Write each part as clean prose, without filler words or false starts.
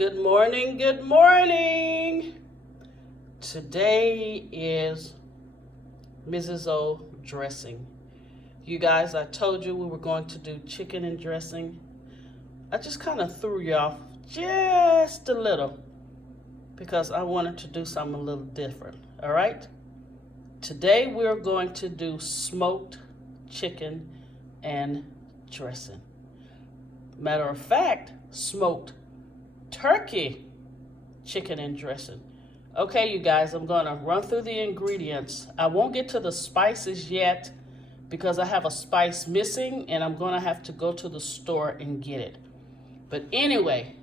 Good morning, good morning. Today is Mrs. O dressing. You guys, I told you we were going to do chicken and dressing. I just kind of threw you off just a little because I wanted to do something a little different, all right? Today we're going to do smoked chicken and dressing. Matter of fact, smoked turkey chicken and dressing. Okay, you guys, I'm gonna run through the ingredients. I won't get to the spices yet because I have a spice missing and I'm gonna have to go to the store and get it. But anyway,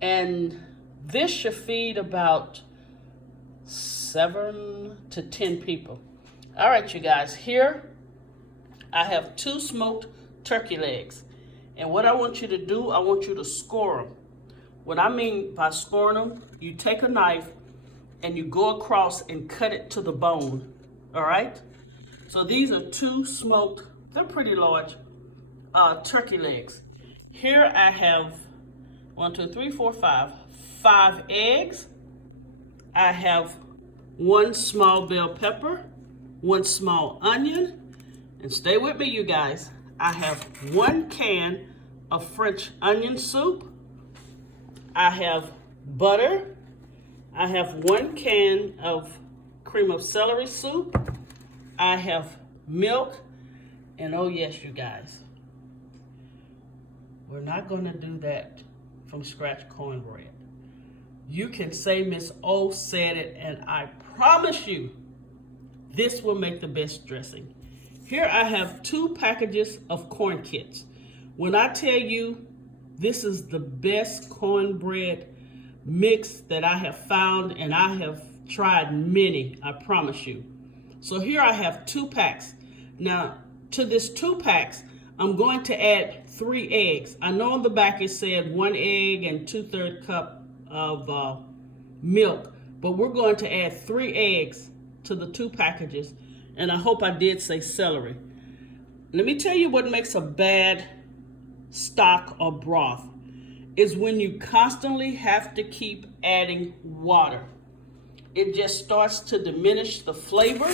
and this should feed about 7 to 10 people. All right, you guys, here I have 2 smoked turkey legs. And what I want you to do, I want you to score them. What I mean by scoring them, you take a knife and you go across and cut it to the bone, all right? So these are 2 smoked, they're pretty large, turkey legs. Here I have 5 eggs. I have 1 small bell pepper, 1 small onion, and stay with me, you guys. I have 1 can of French onion soup. I have butter. I have 1 can of cream of celery soup. I have milk. And oh yes, you guys, we're not gonna do that from scratch cornbread. You can say Miss O said it, and I promise you, this will make the best dressing. Here I have 2 packages of corn kits. When I tell you this is the best cornbread mix that I have found, and I have tried many, I promise you. So here I have 2 packs. Now to this 2 packs, I'm going to add 3 eggs. I know on the back it said 1 egg and 2/3 cup of milk, but we're going to add 3 eggs to the 2 packages. And I hope I did say celery. Let me tell you what makes a bad stock or broth is when you constantly have to keep adding water. It just starts to diminish the flavor.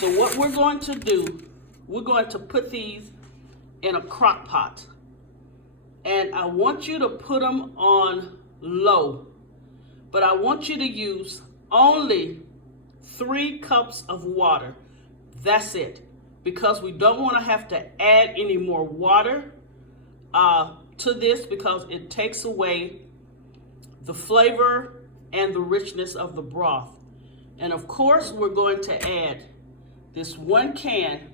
So what we're going to do, we're going to put these in a crock pot. And I want you to put them on low. But I want you to use only 3 cups of water. That's it. Because we don't want to have to add any more water to this, because it takes away the flavor and the richness of the broth. And of course, we're going to add this 1 can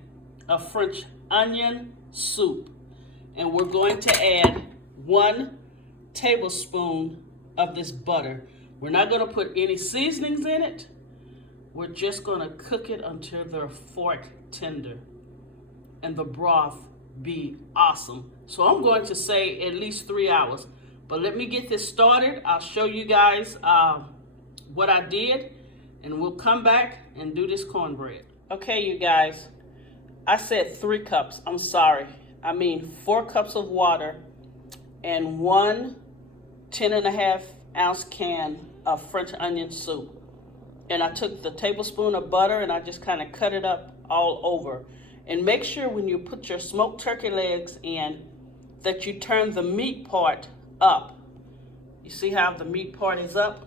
of French onion soup. And we're going to add 1 tablespoon of this butter. We're not going to put any seasonings in it. We're just going to cook it until they're fork tender and the broth be awesome. So I'm going to say at least 3 hours. But let me get this started. I'll show you guys what I did, and we'll come back and do this cornbread. Okay, you guys, I said 3 cups. I'm sorry. I mean 4 cups of water and 1 10.5-ounce can of French onion soup. And I took the tablespoon of butter and I just kind of cut it up all over. And make sure when you put your smoked turkey legs in that you turn the meat part up. You see how the meat part is up?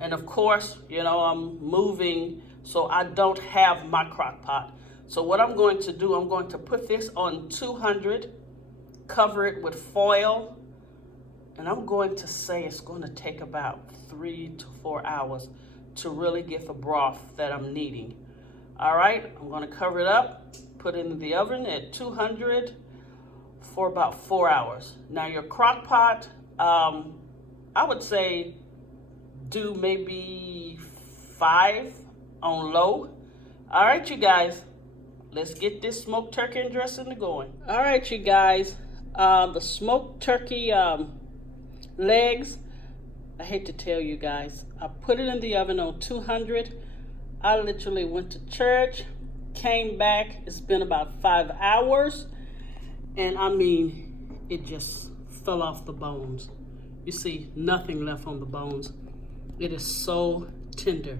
And of course, you know, I'm moving so I don't have my crock pot. So what I'm going to do, I'm going to put this on 200, cover it with foil, and I'm going to say it's going to take about 3 to 4 hours to really get the broth that I'm needing. All right, I'm going to cover it up, put it in the oven at 200 for about 4 hours. Now your crock pot, I would say do maybe 5 on low. All right, you guys, let's get this smoked turkey and dressing going. All right, you guys, the smoked turkey legs, I hate to tell you guys, I put it in the oven on 200. I literally went to church, came back. It's been about 5 hours. And I mean, it just fell off the bones. You see nothing left on the bones. It is so tender.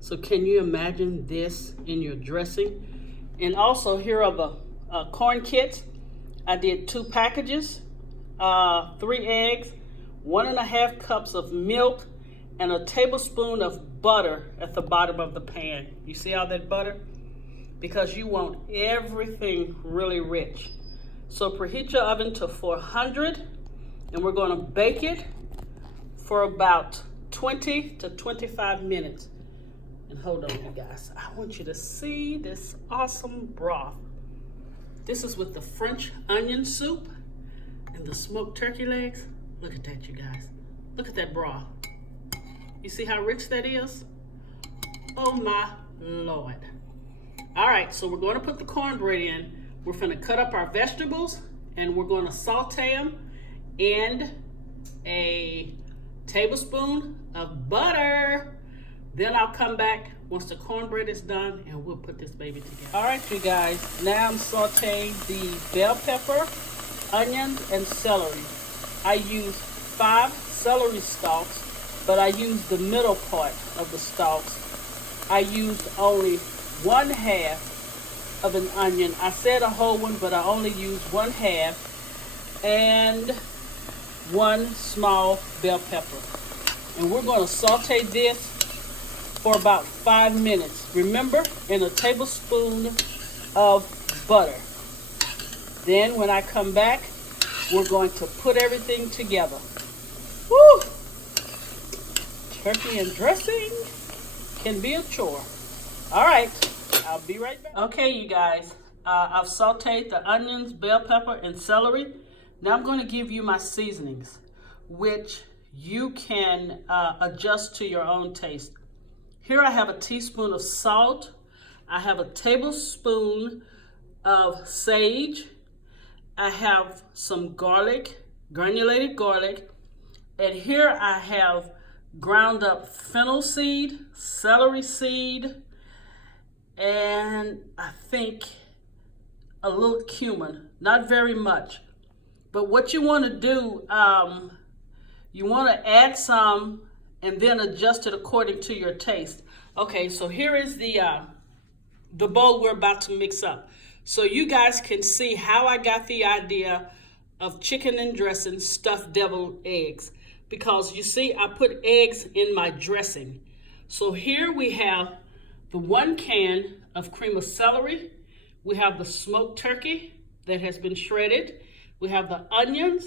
So can you imagine this in your dressing? And also here are the corn kits. I did 2 packages, 3 eggs, 1.5 cups of milk, and a tablespoon of butter at the bottom of the pan. You see all that butter? Because you want everything really rich. So preheat your oven to 400, and we're going to bake it for about 20 to 25 minutes. And hold on, you guys. I want you to see this awesome broth. This is with the French onion soup and the smoked turkey legs. Look at that, you guys. Look at that broth. You see how rich that is? Oh my Lord. All right, so we're going to put the cornbread in. We're going to cut up our vegetables, and we're going to saute them in a tablespoon of butter. Then I'll come back once the cornbread is done, and we'll put this baby together. All right, you guys, now I'm sauteing the bell pepper, onions, and celery. I used 5 celery stalks, but I used the middle part of the stalks. I used only 1/2 of an onion. I said a whole one, but I only used 1/2, and 1 small bell pepper. And we're going to saute this for about 5 minutes. Remember, in a tablespoon of butter. Then when I come back, we're going to put everything together. Woo! Turkey and dressing can be a chore. All right, I'll be right back. Okay, you guys, I've sauteed the onions, bell pepper, and celery. Now I'm going to give you my seasonings, which you can adjust to your own taste. Here I have a teaspoon of salt. I have a tablespoon of sage. I have some garlic, granulated garlic. And here I have ground up fennel seed, celery seed, and I think a little cumin, not very much. But what you want to do, you want to add some and then adjust it according to your taste. Okay, so here is the bowl we're about to mix up. So you guys can see how I got the idea of chicken and dressing stuffed deviled eggs. Because you see, I put eggs in my dressing. So here we have the 1 can of cream of celery. We have the smoked turkey that has been shredded. We have the onions,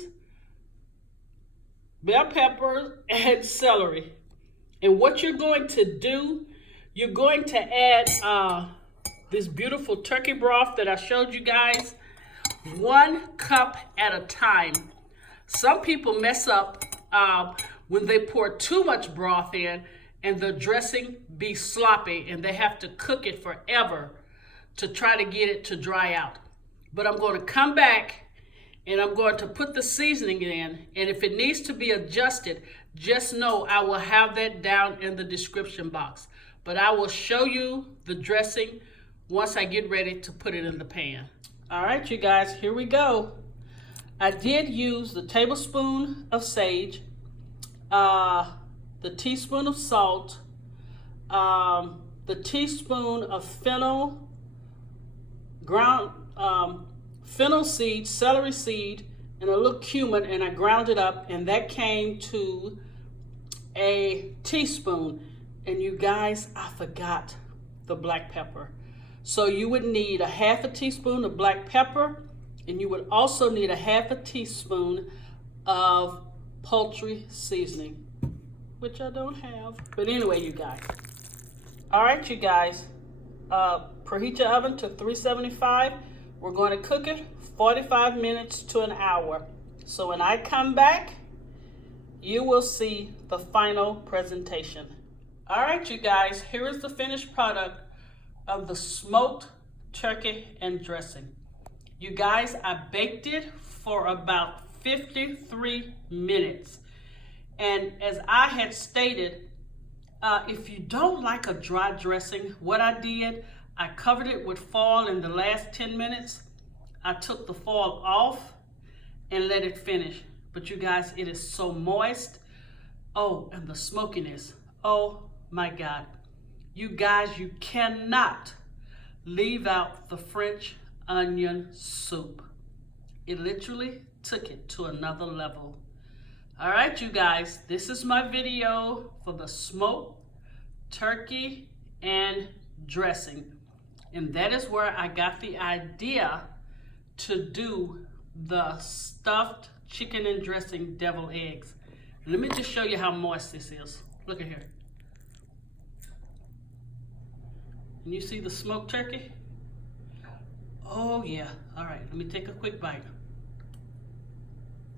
bell pepper, and celery. And what you're going to do, you're going to add this beautiful turkey broth that I showed you guys, 1 cup at a time. Some people mess up when they pour too much broth in and the dressing be sloppy and they have to cook it forever to try to get it to dry out. But I'm going to come back and I'm going to put the seasoning in, and if it needs to be adjusted, just know I will have that down in the description box. But I will show you the dressing once I get ready to put it in the pan. All right, you guys, here we go. I did use the tablespoon of sage, the teaspoon of salt, the teaspoon of fennel, ground fennel seed, celery seed, and a little cumin, and I ground it up, and that came to a teaspoon. And you guys, I forgot the black pepper. So you would need a 1/2 teaspoon of black pepper, and you would also need a 1/2 teaspoon of poultry seasoning, which I don't have. But anyway, you guys. All right, you guys, preheat your oven to 375. We're going to cook it 45 minutes to an hour. So when I come back, you will see the final presentation. All right, you guys, here is the finished product of the smoked turkey and dressing. You guys, I baked it for about 53 minutes. And as I had stated, if you don't like a dry dressing, what I did, I covered it with foil in the last 10 minutes. I took the foil off and let it finish. But you guys, it is so moist. Oh, and the smokiness. Oh my God. You guys, you cannot leave out the French onion soup. It literally took it to another level. All right, you guys, this is my video for the smoked turkey and dressing. And that is where I got the idea to do the stuffed chicken and dressing deviled eggs. Let me just show you how moist this is. Look at here. And you see the smoked turkey? Oh yeah. All right, let me take a quick bite.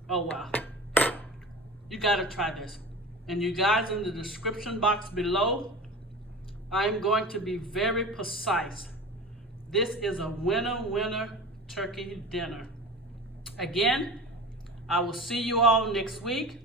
Oh wow. You gotta try this. And you guys, in the description box below, I'm going to be very precise. This is a winner turkey dinner. Again, I will see you all next week.